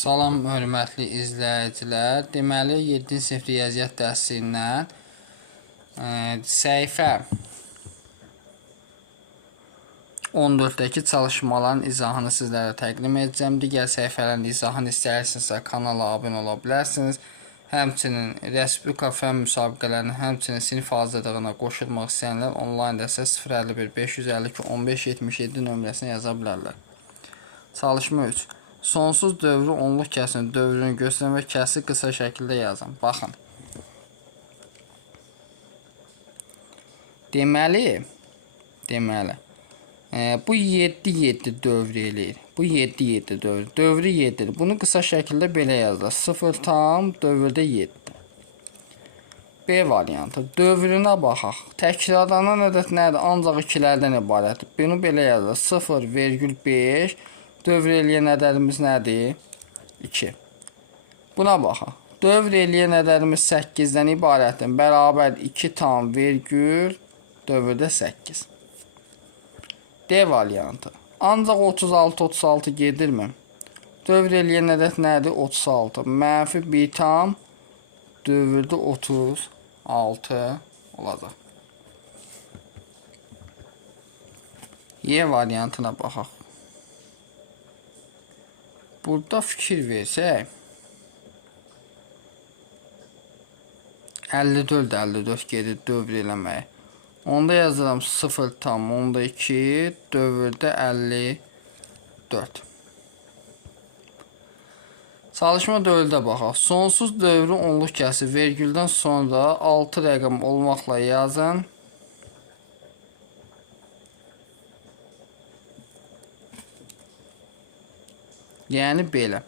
Salam hörmətli izləyicilər. Deməli 7-ci sinif riyaziyyat dərsindən səhifə 14-dəki çalışmaların izahını sizlərə təqdim edəcəm. Digər səhifələrin izahını istəyirsinizsə kanala abunə ola bilərsiniz. Həmçinin Respublika fənn müsabiqələrinin, həmçinin sinif hazırlığına qoşulmaq istəyənlər onlayn dərsə 051 552 15 77 nömrəsinə yaza bilərlər. Çalışma 3. Sonsuz dövrü onluq kəsirin dövrünü göstərən və kəsi qısa şəkildə yazın. Baxın. Deməli, bu 7 dövr eləyir. Bu 7 dövr. Dövrü 7-dir. Bunu qısa şəkildə belə yazılır. 0 tam dövrdə 7. B variantı. Dövrünə baxaq. Təkrarlanan ədəd nədir? Ancaq ikilərdən ibarətdir. Bunu belə yazılır. 0,5 dövr eləyən ədədimiz nədir? 2. Buna baxaq. Dövr eləyən ədədimiz 8-dən ibarətdir. Bərabər 2 tam vergül dövrdə 8. D variantı. Ancaq 36 gedirmi? Dövr eləyən ədəd nədir? 36. Mənfi 1 tam dövrdə 36 olacaq. Y variantına baxaq. Burada fikir versək 54 gedir dövr eləməyə. Onda yazıram 0 tam onda 2 dövrdə 54. Çalışma 4-də baxaq. Sonsuz dövrü onluq kəsir vergüldən sonra 6 rəqəm olmaqla yazın. Yəni belə.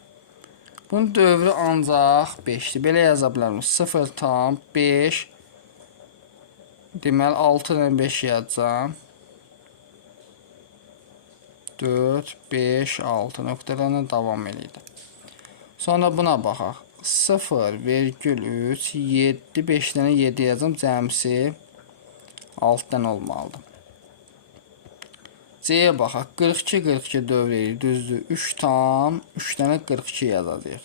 Bunun dövrü ancaq 5-dir. Belə yaza bilərmiz. 0 tam 5. Deməli 6 ilə 5 yazacağam. 4, 5, 6 nöqtələrlə davam edir. Sonra buna baxaq. 0,3, 7, 5 dənə 7 yazacağım. Cəmsi 6 dənə olmalıdır. C-yə baxaq. 42 dövr edir. Düzdür. 3 tam 3 dənə 42 yazacağıq.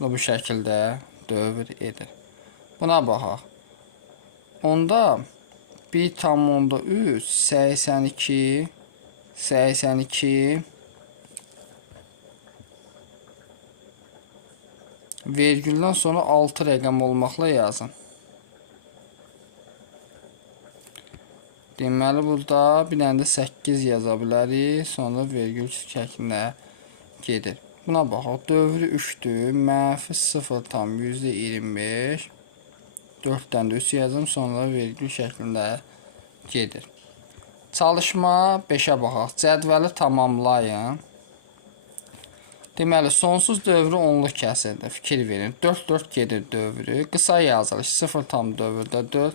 Bu şəkildə dövr edir. Buna baxaq. Onda 1 tam onda 3 82 vergüldən sonra 6 rəqəm olmaqla yazın. Deməli, burada bir dənə də 8 yaza bilərik. Sonra vergül şəklində gedir. Buna baxaq. Dövrü 3-dür. Mənfi 0 tam %25. 4 dənə də 3 yazım. Sonra vergül şəklində gedir. Çalışma 5-ə baxaq. Cədvəli tamamlayın. Deməli, sonsuz dövrü onluq kəsirdir. Fikir verin. 4 gedir dövrü. Qısa yazılış 0 tam dövrdə 4.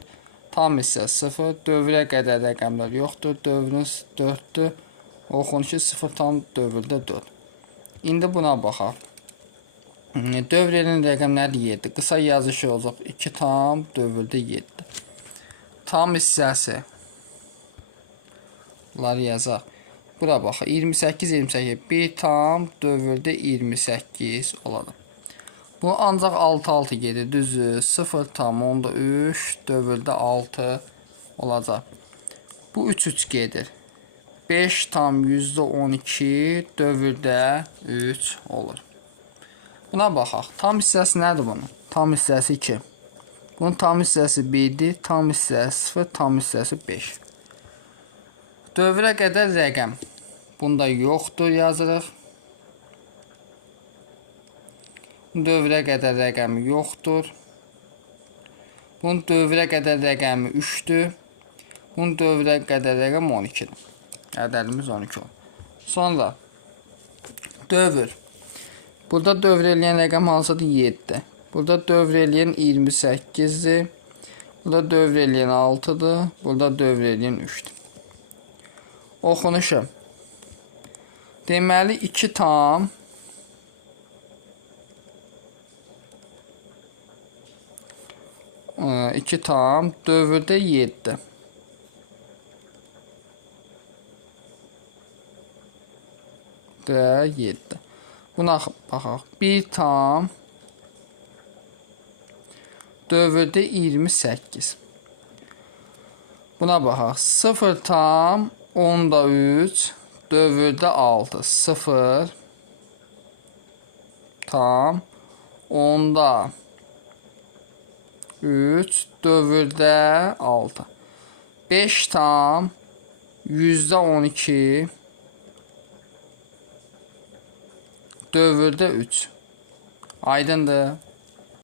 Tam isə 0, dövrə qədər rəqəmlər yoxdur, dövrünüz 4-dür, oxunuşu 0 tam dövrdə 4. İndi buna baxaq. Dövr eləyən rəqəmlər 7, qısa yazışı olacaq 2 tam dövrdə 7. Tam hissəsi, bunları yazaq. Bura baxaq, 28, 1 tam dövrdə 28 olacaq. Bu ancaq 6 gedir, düzdür. 0 tam onda 3 dövrdə 6 olacaq. Bu 3 gedir. 5 tam %12 dövrdə 3 olur. Buna baxaq. Tam hissəsi nədir bunun? Tam hissəsi 2. Bunun tam hissəsi 1-dir. Tam hissəsi 0, tam hissəsi 5. Dövrə qədər rəqəm. Bunda yoxdur yazırıq. Dövrə qədər rəqəmi yoxdur. Bunun dövrə qədər rəqəmi 3-dür. Bunun dövrə qədər rəqəmi 12-dir. Ədədimiz 12 olur. Sonra dövr. Burada dövr eləyən rəqəm hansıdır? 7-dir. Burada dövr eləyən 28-dir. Burada dövr eləyən 6-dır. Burada dövr eləyən 3-dür. Oxunuşu. Deməli 2 tam 2 tam dövrdə 7. Və 7. Buna baxaq. 1 tam dövrdə 28. Buna baxaq. 0 tam 10'da 3 dövrdə 6. 0 tam 10'da 3 dövrdə 6. 5 tam %12 dövrdə 3. Aydındır.